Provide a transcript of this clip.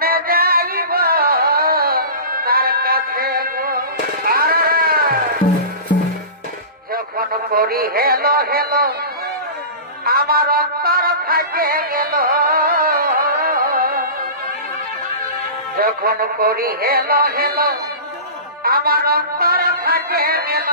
গোপনে যাইব তার কাছে গো। যখন করি হেলো হেলো আমার অন্তর খাইতে গেল, যখন করি হেলো হেলো আমার অন্তর খাইতে গেল।